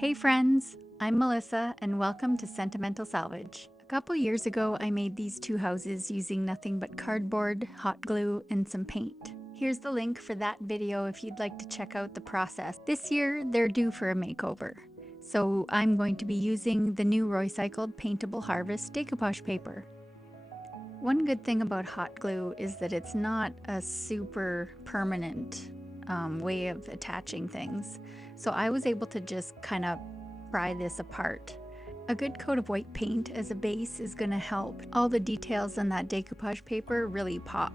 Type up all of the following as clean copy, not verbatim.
Hey friends, I'm Melissa and welcome to Sentimental Salvage. A couple years ago, I made these two houses using nothing but cardboard, hot glue, and some paint. Here's the link for that video if you'd like to check out the process. This year, they're due for a makeover. So I'm going to be using the new Roycycled Paintable Harvest decoupage paper. One good thing about hot glue is that it's not a super permanent way of attaching things. So I was able to just kind of pry this apart. A good coat of white paint as a base is going to help all the details on that decoupage paper really pop.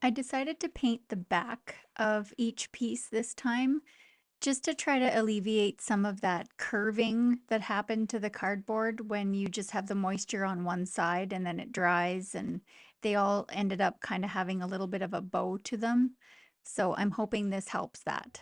I decided to paint the back of each piece this time just to try to alleviate some of that curving that happened to the cardboard when you just have the moisture on one side and then it dries, and they all ended up kind of having a little bit of a bow to them. So I'm hoping this helps that.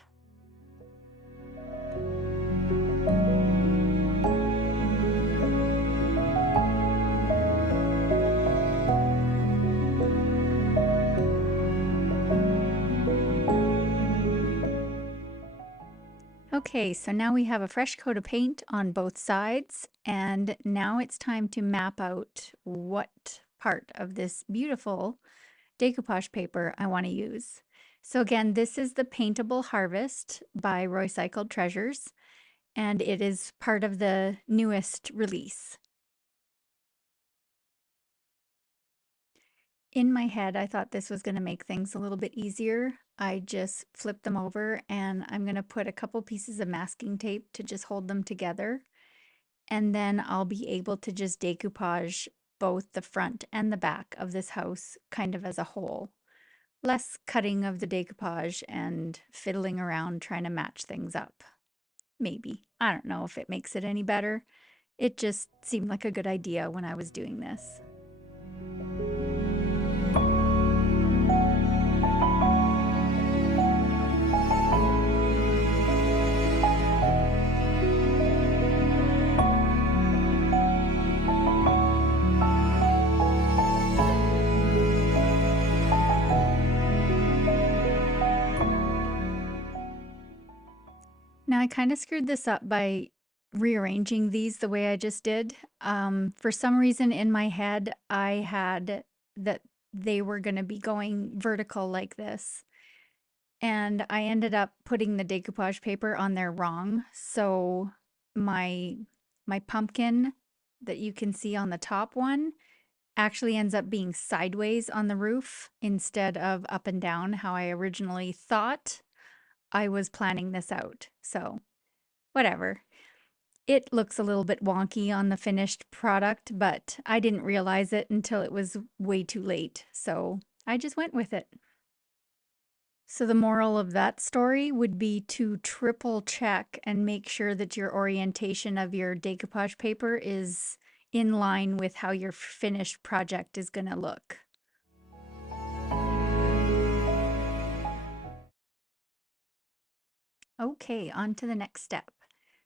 Okay, so now we have a fresh coat of paint on both sides, and now it's time to map out what part of this beautiful decoupage paper I want to use. So again, this is the Paintable Harvest by Roycycled Treasures, and it is part of the newest release. In my head, I thought this was going to make things a little bit easier. I just flipped them over and I'm going to put a couple pieces of masking tape to just hold them together. And then I'll be able to just decoupage both the front and the back of this house kind of as a whole. Less cutting of the decoupage and fiddling around trying to match things up. Maybe. I don't know if it makes it any better. It just seemed like a good idea when I was doing this. Now I kind of screwed this up by rearranging these the way I just did. For some reason in my head, I had that they were going to be going vertical like this. And I ended up putting the decoupage paper on there wrong. So my my pumpkin that you can see on the top one actually ends up being sideways on the roof instead of up and down how I originally thought I was planning this out. So whatever. It looks a little bit wonky on the finished product, but I didn't realize it until it was way too late. So I just went with it. So the moral of that story would be to triple check and make sure that your orientation of your decoupage paper is in line with how your finished project is going to look. Okay, on to the next step.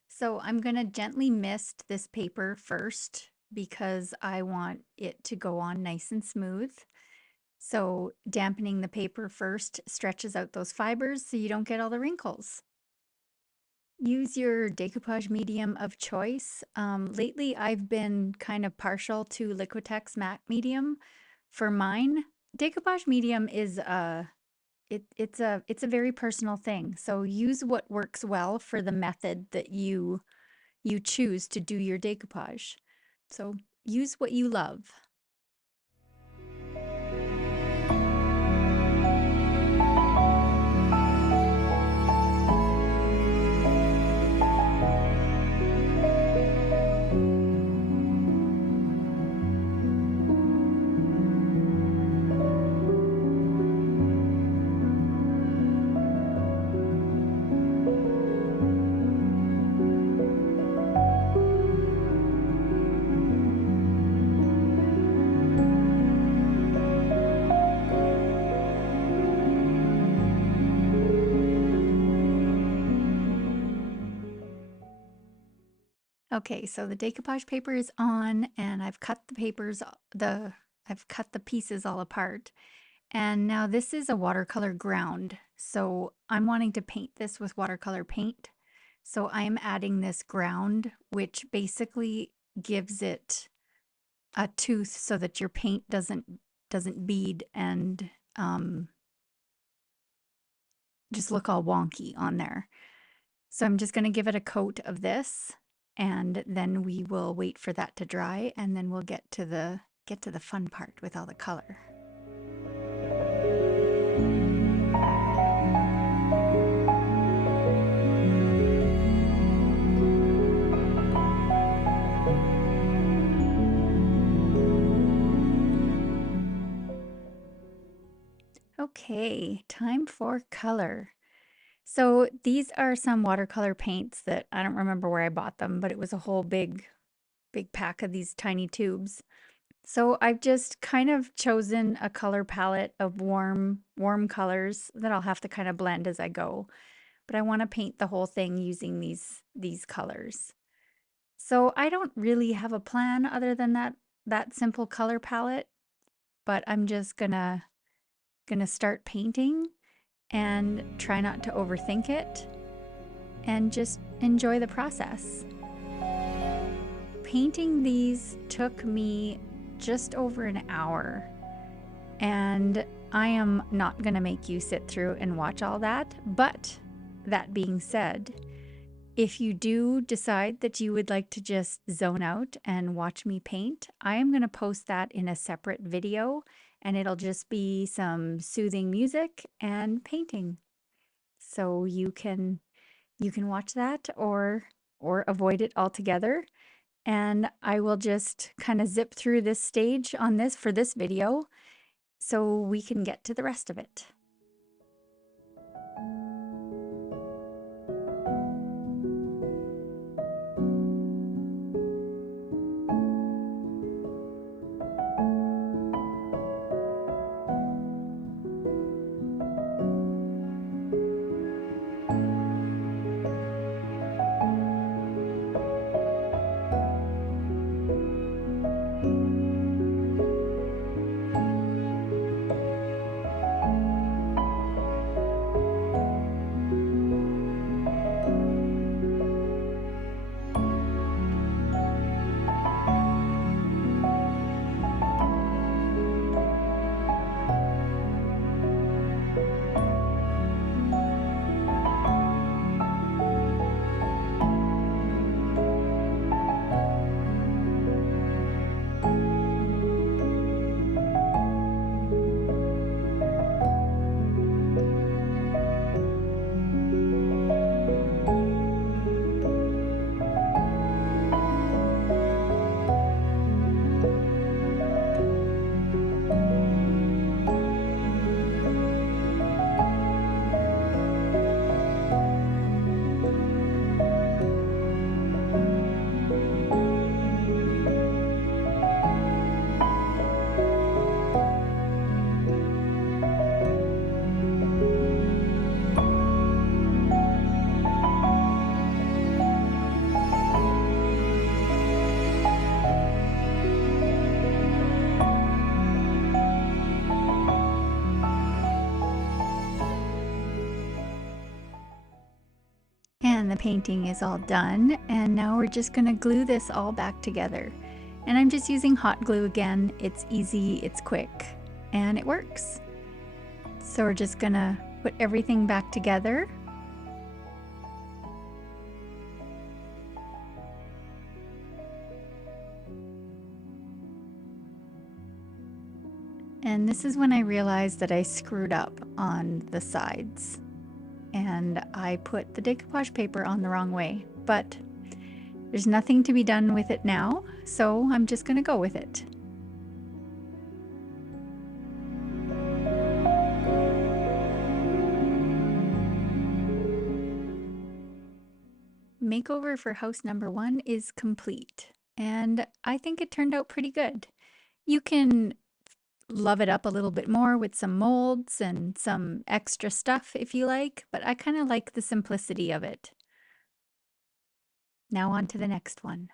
So I'm going to gently mist this paper first because I want it to go on nice and smooth. So dampening the paper first stretches out those fibers so you don't get all the wrinkles. Use your decoupage medium of choice. Lately, I've been kind of partial to Liquitex matte medium for mine. Decoupage medium is it's a very personal thing. So use what works well for the method that you choose to do your decoupage. So use what you love. Okay, so the decoupage paper is on and I've cut the papers, I've cut the pieces all apart. And now this is a watercolor ground. So I'm wanting to paint this with watercolor paint. So I'm adding this ground, which basically gives it a tooth so that your paint doesn't bead and just look all wonky on there. So I'm just going to give it a coat of this and then we will wait for that to dry and then we'll get to the fun part with all the color. Okay, time for color. So these are some watercolor paints that I don't remember where I bought them, but it was a whole big pack of these tiny tubes. So I've just kind of chosen a color palette of warm colors that I'll have to kind of blend as I go. But I want to paint the whole thing using these colors. So I don't really have a plan other than that simple color palette, but I'm just gonna start painting and try not to overthink it and just enjoy the process. Painting these took me just over an hour, and I am not going to make you sit through and watch all that. But that being said, if you do decide that you would like to just zone out and watch me paint, I am going to post that in a separate video, and it'll just be some soothing music and painting. So you can watch that or avoid it altogether. And I will just kind of zip through this stage on this for this video so we can get to the rest of it. And the painting is all done, and now we're just gonna glue this all back together. And I'm just using hot glue again. It's easy, it's quick, and it works. So we're just gonna put everything back together. And this is when I realized that I screwed up on the sides and I put the decoupage paper on the wrong way, but there's nothing to be done with it now, so I'm just gonna go with it. Makeover for house number 1 is complete, and I think it turned out pretty good. You can love it up a little bit more with some molds and some extra stuff if you like, but I kind of like the simplicity of it. Now on to the next one.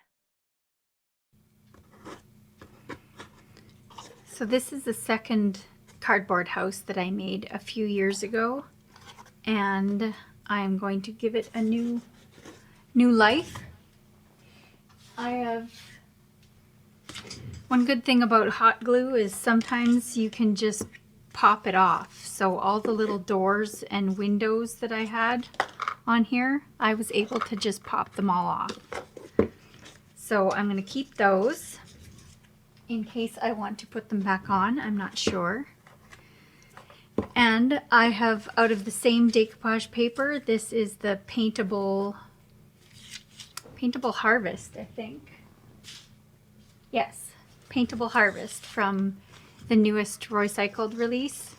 So this is the second cardboard house that I made a few years ago, and I'm going to give it a new life. I have one good thing about hot glue is sometimes you can just pop it off. So all the little doors and windows that I had on here, I was able to just pop them all off. So I'm going to keep those in case I want to put them back on. I'm not sure. And I have, out of the same decoupage paper, this is the Paintable Harvest, I think. Yes, Paintable Harvest from the newest Roycycled release.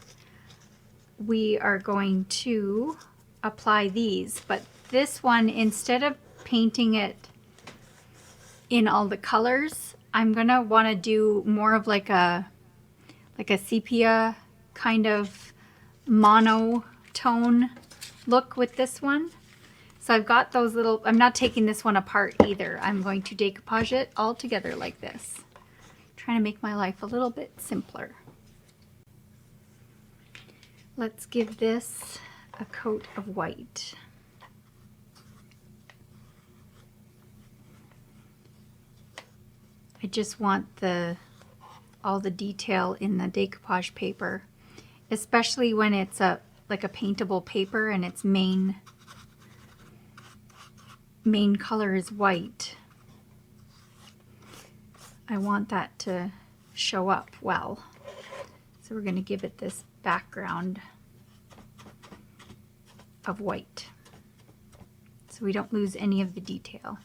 We are going to apply these, but this one, instead of painting it in all the colors, I'm gonna want to do more of like a sepia kind of monotone look with this one. So I've got those little, I'm not taking this one apart either. I'm going to decoupage it all together like this. I'm trying to make my life a little bit simpler. Let's give this a coat of white. I just want all the detail in the decoupage paper, especially when it's like a paintable paper and its main color is white. I want that to show up well. So we're going to give it this background of white so we don't lose any of the detail.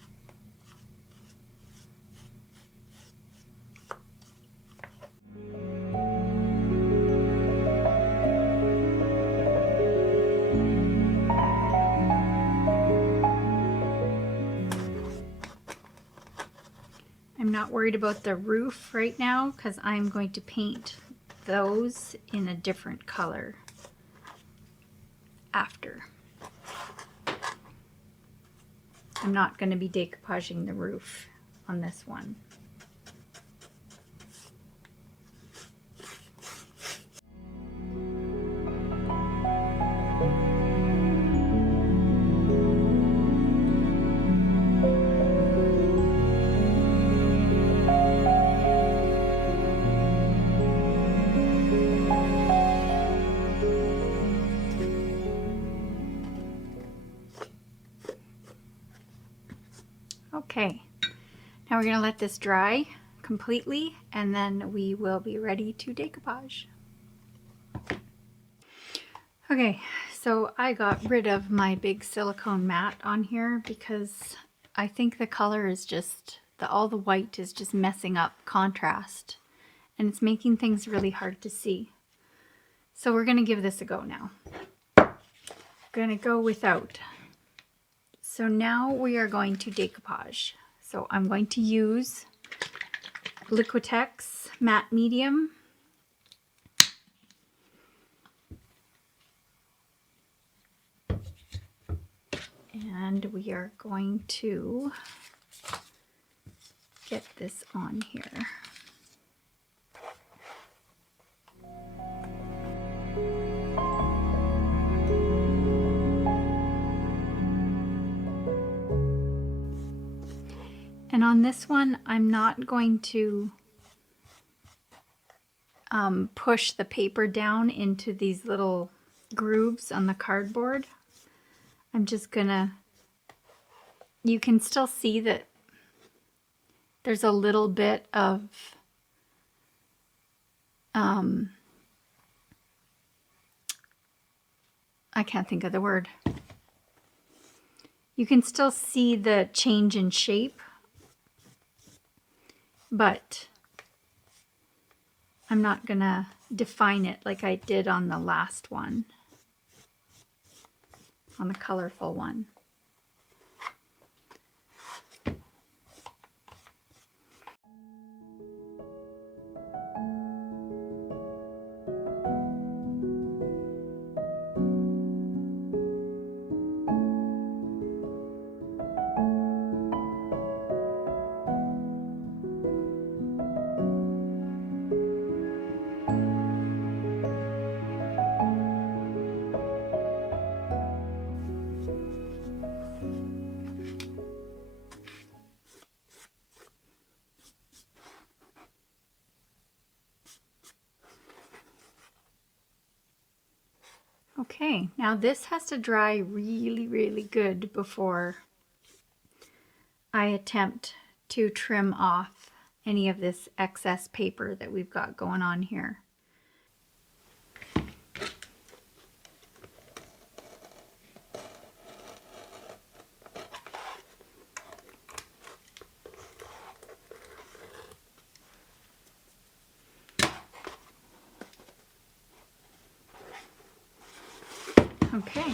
I'm not worried about the roof right now because I'm going to paint those in a different color after. I'm not going to be decoupaging the roof on this one. Okay, now we're going to let this dry completely and then we will be ready to decoupage. Okay, so I got rid of my big silicone mat on here because I think the color is just, all the white is just messing up contrast and it's making things really hard to see. So we're going to give this a go now. I'm going to go without. So now we are going to decoupage. So I'm going to use Liquitex Matte Medium. And we are going to get this on here. And on this one, I'm not going to push the paper down into these little grooves on the cardboard. I'm just gonna, you can still see that there's a little bit of I can't think of the word. You can still see the change in shape, but I'm not gonna define it like I did on the last one, on the colorful one. Okay, now this has to dry really, really good before I attempt to trim off any of this excess paper that we've got going on here. Okay,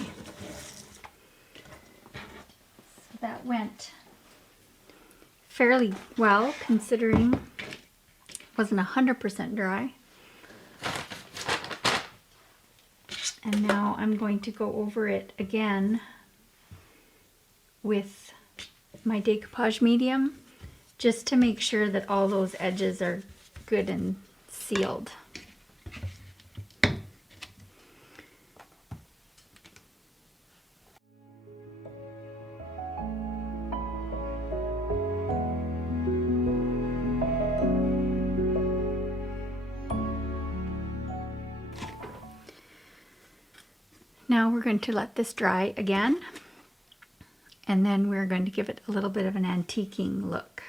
so that went fairly well considering it wasn't 100% dry. And now I'm going to go over it again with my decoupage medium just to make sure that all those edges are good and sealed. Now we're going to let this dry again, and then we're going to give it a little bit of an antiquing look.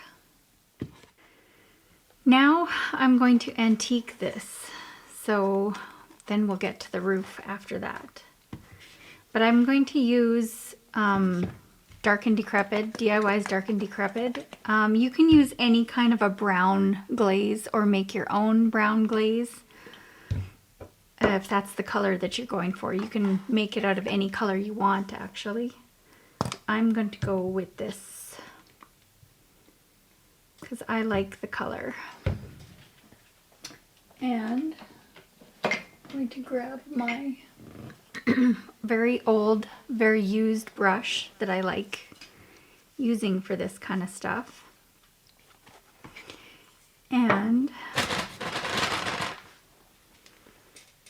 Now I'm going to antique this, so then we'll get to the roof after that. But I'm going to use Dark and Decrepit, DIY's Dark and Decrepit. You can use any kind of a brown glaze or make your own brown glaze. If that's the color that you're going for, you can make it out of any color you want actually. I'm going to go with this because I like the color. And I'm going to grab my very old, very used brush that I like using for this kind of stuff. And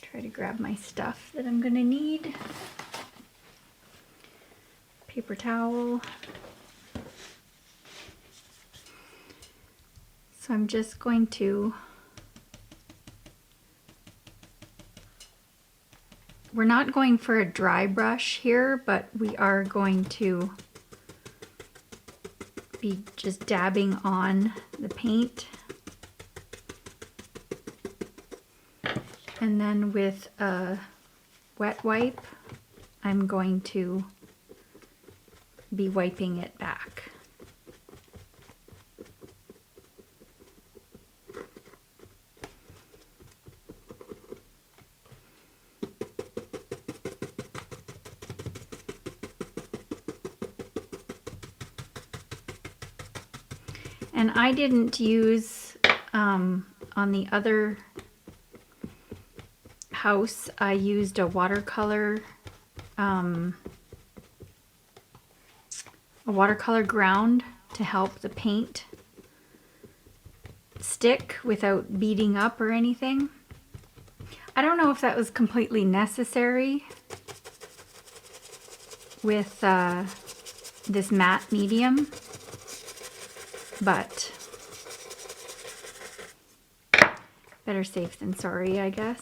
try to grab my stuff that I'm going to need. Paper towel. So I'm just going to, we're not going for a dry brush here, but we are going to be just dabbing on the paint. And then with a wet wipe, I'm going to be wiping it back. And I didn't use, on the other house, I used a watercolor ground to help the paint stick without beading up or anything. I don't know if that was completely necessary with this matte medium, but better safe than sorry, I guess.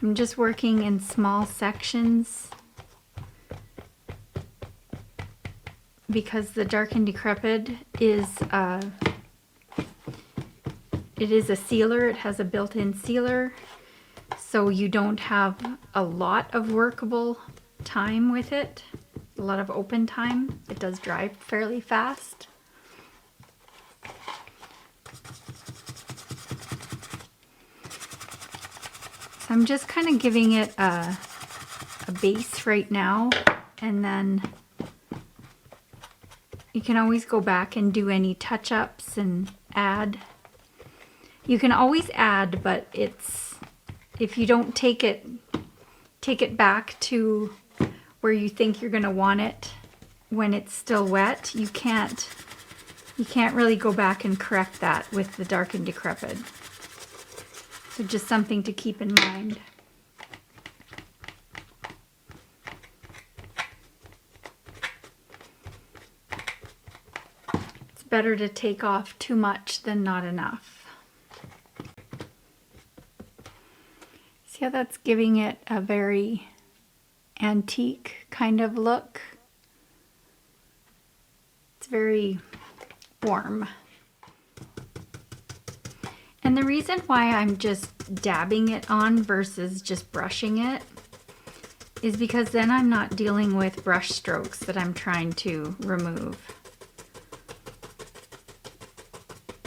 I'm just working in small sections because the Dark and Decrepit is it is a sealer. It has a built-in sealer, so you don't have a lot of workable time with it, a lot of open time. It does dry fairly fast. I'm just kind of giving it a base right now, and then, You can always go back and do any touch-ups and add. You can always add, but if you don't take it back to where you think you're going to want it when it's still wet, you can't really go back and correct that with the Dark and Decrepit. So just something to keep in mind. It's better to take off too much than not enough. See how that's giving it a very antique kind of look? It's very warm. And the reason why I'm just dabbing it on versus just brushing it is because then I'm not dealing with brush strokes that I'm trying to remove.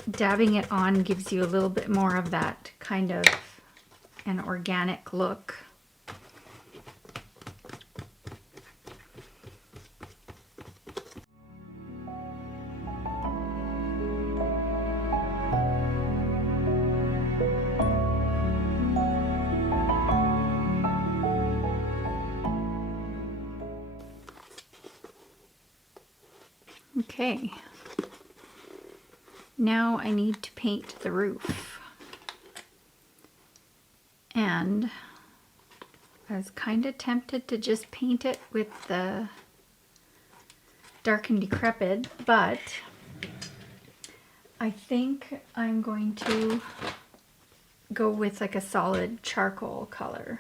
Dabbing it on gives you a little bit more of that kind of an organic look. Okay, now I need to paint the roof. And I was kind of tempted to just paint it with the Dark and Decrepit, but I think I'm going to go with like a solid charcoal color,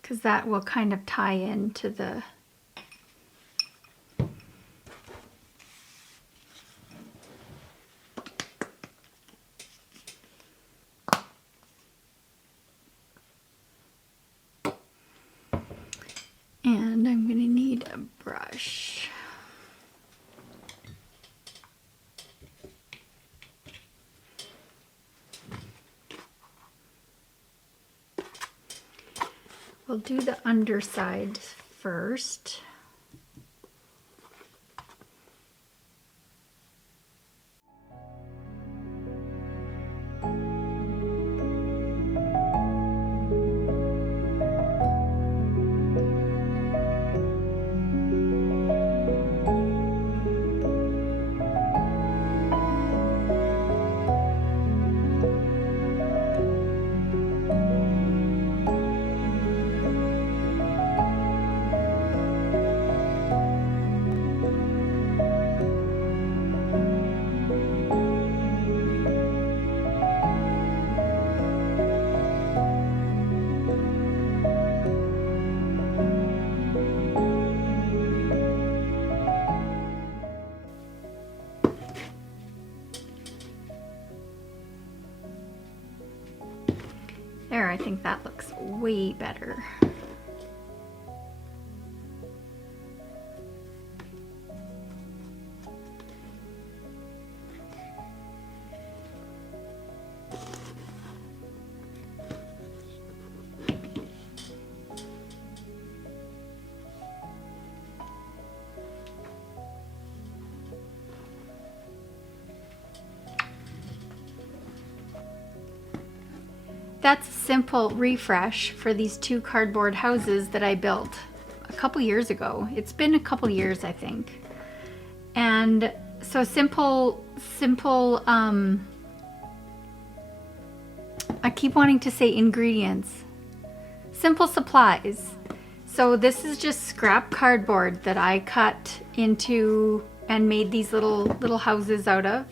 because that will kind of tie into the and I'm going to need a brush. We'll do the underside first. There, I think that looks way better. That's a simple refresh for these two cardboard houses that I built a couple years ago. It's been a couple years, I think. And so simple, I keep wanting to say ingredients. Simple supplies. So this is just scrap cardboard that I cut into and made these little houses out of.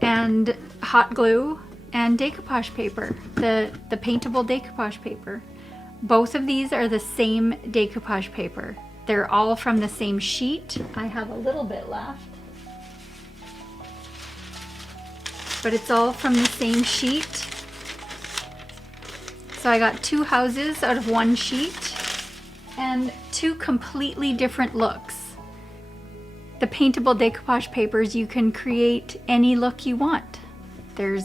And hot glue. And decoupage paper, the paintable decoupage paper. Both of these are the same decoupage paper. They're all from the same sheet. I have a little bit left, but it's all from the same sheet. So I got two houses out of one sheet and two completely different looks. The paintable decoupage papers, you can create any look you want. There's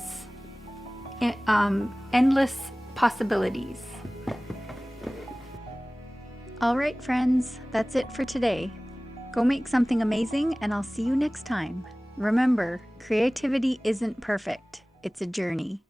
endless possibilities. All right, friends, that's it for today. Go make something amazing, and I'll see you next time. Remember, creativity isn't perfect, it's a journey.